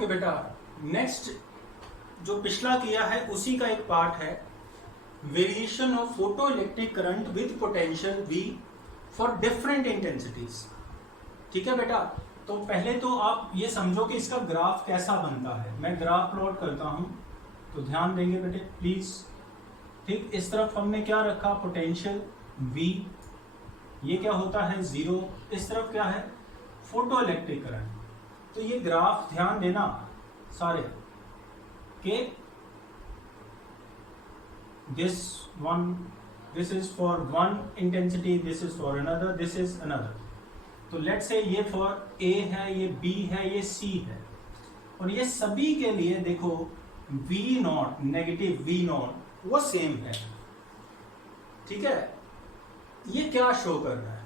Okay बेटा, next जो पिछला किया है उसी का एक पार्ट है, variation of photo electric current with potential V for different intensities. ठीक है बेटा, तो पहले तो आप ये समझो कि इसका ग्राफ कैसा बनता है। मैं ग्राफ प्लॉट करता हूं तो ध्यान देंगे बेटे प्लीज। ठीक, इस तरफ हमने क्या रखा, पोटेंशियल V, ये क्या होता है 0, इस तरफ क्या है फोटो इलेक्ट्रिक करंट। तो ये ग्राफ ध्यान देना सारे के this is for one intensity, this is for another, this is another। तो लेट्स से ये फॉर A है, ये B है, ये C है, और ये सभी के लिए देखो V0 नेगेटिव V0 वो सेम है। ठीक है, ये क्या शो कर रहा है?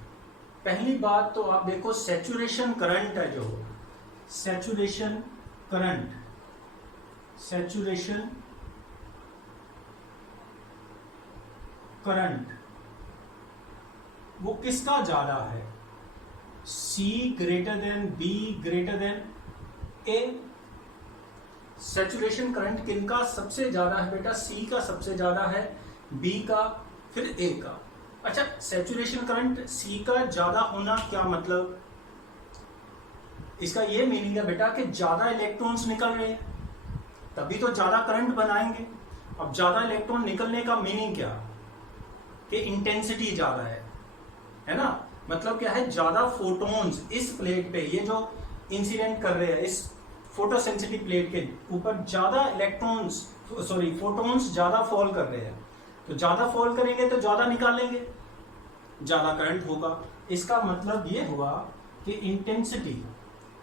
पहली बात तो आप देखो सैचुरेशन करंट है, जो सैचुरेशन करंट, सैचुरेशन करंट वो किसका ज्यादा है? C greater than B greater than A। Saturation current किनका सबसे ज्यादा है बेटा? C का सबसे ज्यादा है, B का, फिर A का। अच्छा, सैचुरेशन करंट C का ज्यादा होना क्या मतलब? इसका ये मीनिंग है बेटा कि ज्यादा इलेक्ट्रॉन्स निकल रहे हैं तभी तो ज्यादा करंट बनाएंगे। अब ज्यादा इलेक्ट्रॉन निकलने का मीनिंग क्या? कि इंटेंसिटी ज्यादा है ना? मतलब क्या है, ज्यादा फोटॉन्स इस प्लेट पे, ये जो इंसिडेंट कर रहे हैं इस फोटोसेंसिटिव प्लेट के ऊपर, ज्यादा इलेक्ट्रॉन्स फोटॉन्स ज्यादा फॉल कर रहे हैं। तो ज्यादा फॉल करेंगे तो ज्यादा निकालेंगे, ज्यादा करंट होगा। इसका मतलब ये हुआ कि इंटेंसिटी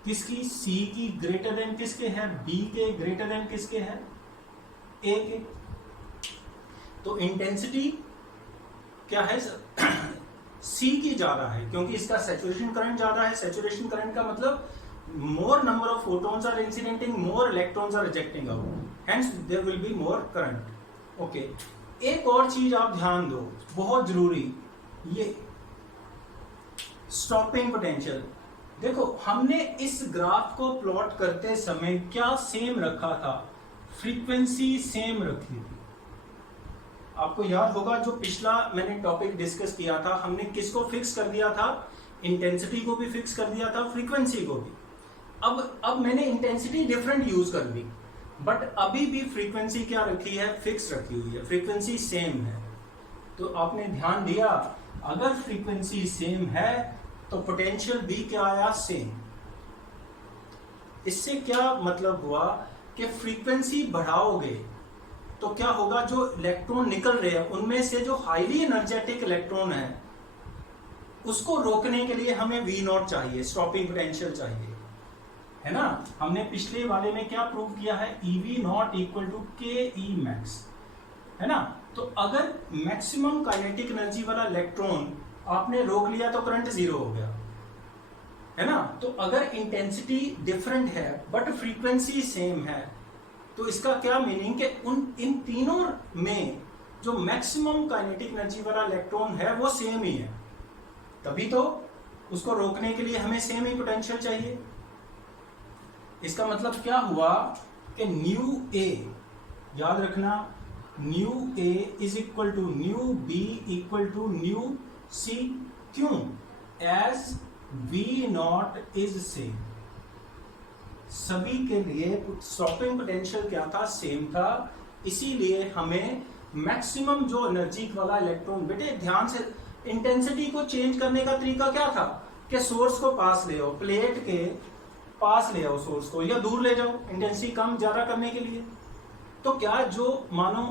किसकी? C की ग्रेटर देन किसके है? B के ग्रेटर देन किसके है? A के। तो इंटेंसिटी क्या है? C की ज्यादा है क्योंकि इसका सैचुरेशन करंट ज्यादा है। सैचुरेशन करंट का मतलब more number of photons are incidenting, more electrons are rejecting out, hence there will be more current. Okay, एक और चीज आप ध्यान दो, बहुत जरूरी, ये स्टॉपिंग पोटेंशियल। देखो, हमने इस ग्राफ को प्लॉट करते समय क्या सेम रखा था? फ्रीक्वेंसी सेम रखी थी। आपको याद होगा जो पिछला मैंने टॉपिक डिस्कस किया था, हमने किसको फिक्स कर दिया था? इंटेंसिटी को भी फिक्स कर दिया था, फ्रीक्वेंसी को भी। अब मैंने इंटेंसिटी डिफरेंट यूज कर दी, बट अभी भी फ्रीक्वेंसी क्या रखी है? फिक्स रखी हुई है, फ्रीक्वेंसी सेम है। तो आपने ध्यान दिया, अगर फ्रीक्वेंसी सेम है तो पोटेंशियल भी क्या आया? सेम। इससे क्या मतलब हुआ कि फ्रीक्वेंसी बढ़ाओगे तो क्या होगा, जो इलेक्ट्रॉन निकल रहे हैं उनमें से जो हाईली एनर्जेटिक इलेक्ट्रॉन है उसको रोकने के लिए हमें V0 चाहिए, स्टॉपिंग पोटेंशियल चाहिए, है ना? हमने पिछले वाले में क्या प्रूव किया है? EV0 equal to KE max, है ना? तो अगर मैक्सिमम काइनेटिक एनर्जी वाला इलेक्ट्रॉन आपने रोक लिया तो करंट 0 हो गया, है ना? तो अगर इंटेंसिटी डिफरेंट है बट फ्रीक्वेंसी सेम है तो इसका क्या मीनिंग कि इन तीनों में जो मैक्सिमम काइनेटिक एनर्जी वाला इलेक्ट्रॉन है वो सेम ही है, तभी तो उसको रोकने के लिए हमें सेम ही पोटेंशियल चाहिए। इसका मतलब क्या हुआ कि न्यू A, याद रखना, nu A is equal to nu B equal to nu C। क्यों? As V0 is same. सभी के लिए स्टॉपिंग पोटेंशियल क्या था? सेम था। इसीलिए हमें मैक्सिमम जो एनर्जी वाला इलेक्ट्रॉन, बेटे ध्यान से, इंटेंसिटी को चेंज करने का तरीका क्या था? कि सोर्स को पास ले आओ, प्लेट के पास ले आओ सोर्स को, या दूर ले जाओ इंटेंसिटी कम ज्यादा करने के लिए। तो क्या जो मानो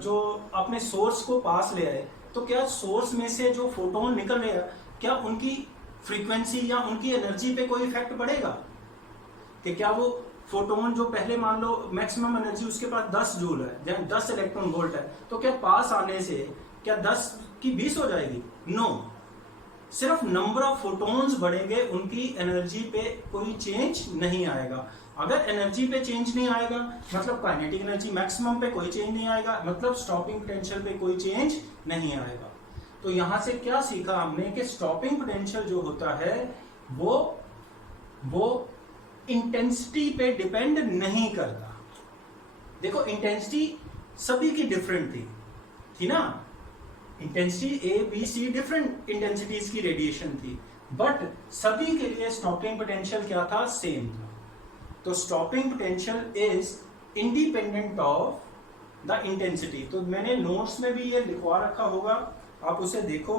जो अपने सोर्स को पास ले आए, तो क्या सोर्स में से जो फोटोन निकल रहे हैं, क्या उनकी फ्रीक्वेंसी या उनकी एनर्जी पे कोई इफेक्ट पड़ेगा? कि क्या वो फोटोन जो पहले मान लो मैक्सिमम एनर्जी उसके पास 10 जूल है, 10 इलेक्ट्रॉन वोल्ट है, तो क्या पास आने से क्या 10 की 20 हो जाएगी? नो, सिर्फ नंबर ऑफ फोटॉन्स बढ़ेंगे, उनकी एनर्जी पे कोई चेंज नहीं आएगा। अगर एनर्जी पे चेंज नहीं आएगा मतलब काइनेटिक एनर्जी मैक्सिमम पे कोई चेंज नहीं आएगा, मतलब स्टॉपिंग पोटेंशियल पे कोई चेंज नहीं आएगा। तो यहां से क्या सीखा हमने कि स्टॉपिंग पोटेंशियल जो होता है वो इंटेंसिटी पे डिपेंड नहीं करता। देखो इंटेंसिटी सभी की डिफरेंट थी ना, intensity A B C different intensities की रेडिएशन थी, बट सभी के लिए स्टॉपिंग पोटेंशियल क्या था, सेम था। तो stopping potential is independent of the intensity. तो मैंने नोट्स में भी ये लिखवा रखा होगा, आप उसे देखो।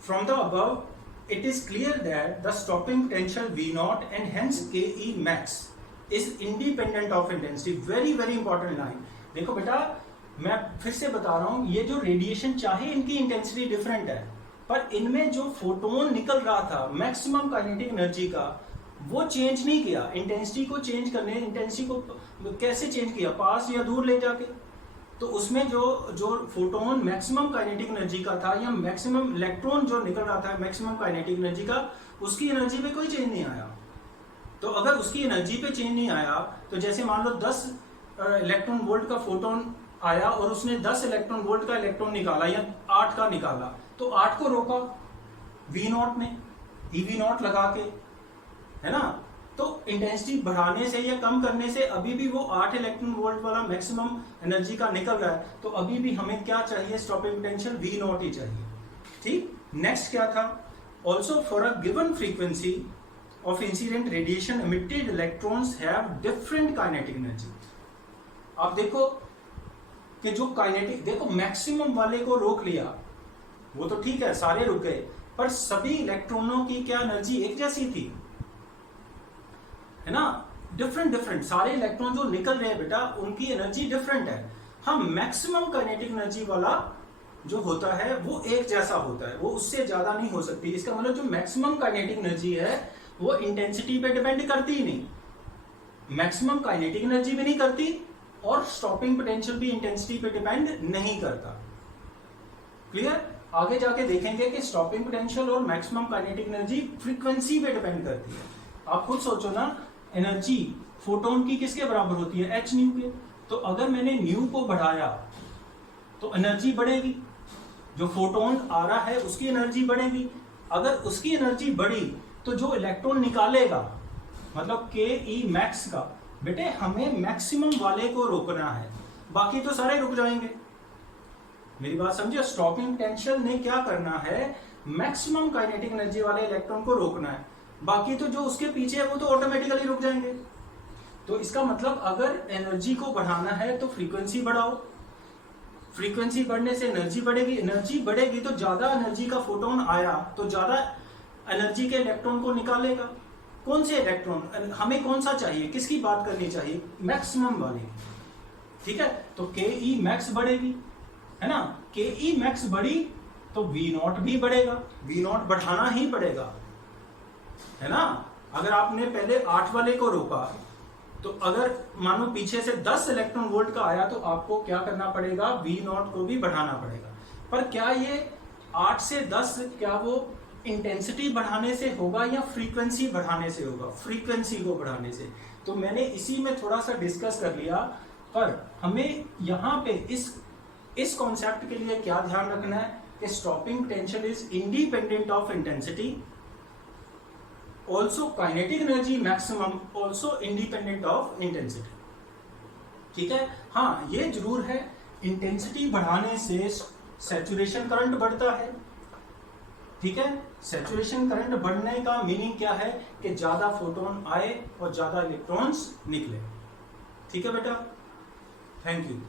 From the above it is clear that the stopping potential V naught and hence Ke max is independent of intensity। very very important line। देखो बेटा, मैं फिर से बता रहा हूं, ये जो रेडिएशन चाहे इनकी इंटेंसिटी डिफरेंट है, पर इनमें जो फोटोन निकल रहा था मैक्सिमम काइनेटिक एनर्जी का, वो चेंज नहीं किया। इंटेंसिटी को चेंज करने, इंटेंसिटी को कैसे चेंज किया, पास या दूर ले जाके। तो उसमें जो फोटोन मैक्सिमम काइनेटिक एनर्जी का था, या मैक्सिमम इलेक्ट्रॉन जो निकल रहा था मैक्सिमम काइनेटिक एनर्जी का, उसकी एनर्जी पे कोई चेंज नहीं आया। तो अगर उसकी एनर्जी पे चेंज नहीं आया, तो जैसे मान लो 10 इलेक्ट्रॉन वोल्ट का फोटोन आया और उसने 10 इलेक्ट्रॉन वोल्ट का इलेक्ट्रॉन निकाला या 8 का निकाला, तो 8 को रोका वी नॉट ने, ईवी नॉट लगा के, है ना। तो इंटेंसिटी बढ़ाने से या कम करने से अभी भी वो 8 इलेक्ट्रॉन वोल्ट वाला मैक्सिमम एनर्जी का निकल रहा है, तो अभी भी हमें क्या चाहिए, स्टॉपिंग पोटेंशियल वी नॉट ही चाहिए। ठीक, नेक्स्ट क्या था, also for a given frequency of incident radiation emitted electrons have different kinetic energy. आप देखो कि जो काइनेटिक, देखो मैक्सिमम वाले को रोक लिया, वो तो ठीक है, सारे रुक गए, पर सभी इलेक्ट्रॉनों की क्या एनर्जी एक जैसी थी, है ना। डिफरेंट सारे इलेक्ट्रॉन जो निकल रहे हैं बेटा, उनकी एनर्जी डिफरेंट है। हाँ, मैक्सिमम काइनेटिक एनर्जी वाला जो होता है वो एक जैसा होता है, वो उससे ज्यादा नहीं हो सकती। इसका मतलब जो मैक्सिमम काइनेटिक एनर्जी है वो इंटेंसिटी पे डिपेंड करती ही नहीं, मैक्सिमम काइनेटिक एनर्जी भी नहीं करती, और स्टॉपिंग पोटेंशियल भी इंटेंसिटी पे डिपेंड नहीं करता। क्लियर। आगे जाके देखेंगे कि स्टॉपिंग पोटेंशियल और मैक्सिमम काइनेटिक एनर्जी फ्रीक्वेंसी पे डिपेंड करती है। आप खुद सोचो ना, एनर्जी फोटोन की किसके बराबर होती है, एच न्यू के। तो अगर मैंने न्यू को बढ़ाया तो एनर्जी बढ़ेगी, जो फोटोन आ रहा है उसकी एनर्जी बढ़ेगी। अगर उसकी एनर्जी बढ़ी तो जो इलेक्ट्रॉन निकालेगा, मतलब के ई मैक्स का, बेटे हमें मैक्सिमम वाले को रोकना है, बाकी तो सारे रुक जाएंगे। मेरी बात समझिए, स्टॉपिंग पोटेंशियल ने क्या करना है, मैक्सिमम काइनेटिक एनर्जी वाले इलेक्ट्रॉन को रोकना है, बाकी तो जो उसके पीछे है वो तो ऑटोमेटिकली रुक जाएंगे। तो इसका मतलब अगर एनर्जी को बढ़ाना है तो फ्रीक्वेंसी बढ़ाओ, फ्रीक्वेंसी बढ़ने से एनर्जी बढ़ेगी, एनर्जी बढ़ेगी तो ज्यादा एनर्जी का फोटोन आया तो ज्यादा एनर्जी के इलेक्ट्रॉन को निकालेगा। कौन से इलेक्ट्रॉन, हमें कौन सा चाहिए, किसकी बात करनी चाहिए, मैक्सिमम वाली। ठीक है, तो के ई मैक्स बढ़ेगी, है ना। के ई मैक्स बढ़ी तो वी नॉट भी बढ़ेगा, वी नॉट बढ़ाना ही पड़ेगा, है ना। अगर आपने पहले 8 वाले को रोका, तो अगर मानो पीछे से 10 इलेक्ट्रॉन वोल्ट का आया तो आपको क्या करना पड़ेगा, वी नॉट को भी बढ़ाना पड़ेगा। पर क्या ये 8 से 10 क्या वो इंटेंसिटी बढ़ाने से होगा या फ्रीक्वेंसी बढ़ाने से होगा, फ्रीक्वेंसी को बढ़ाने से। तो मैंने इसी में थोड़ा सा डिस्कस कर लिया, पर हमें यहाँ पे इस कॉन्सेप्ट के लिए क्या ध्यान रखना है कि stopping potential is independent of intensity, also kinetic energy maximum also independent of intensity। ठीक है। हाँ, ये जरूर है, इंटेंसिटी बढ़ाने से सैचुरेशन करंट बढ़ता है। ठीक है, सैचुरेशन करंट बढ़ने का मीनिंग क्या है कि ज्यादा फोटोन आए और ज्यादा इलेक्ट्रॉन्स निकले। ठीक है बेटा, थैंक यू।